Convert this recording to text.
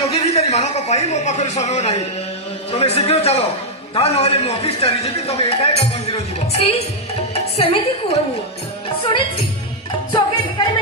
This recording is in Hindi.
जोगी भिखारी मानक पाई मो पाखर समय नहीं तुम शीघ्र चलो ता नहले मो ऑफिस चली जेबी तुम एका एका मंदिर जीव सेमिति कोनी सुनिछि जोगी भिखारी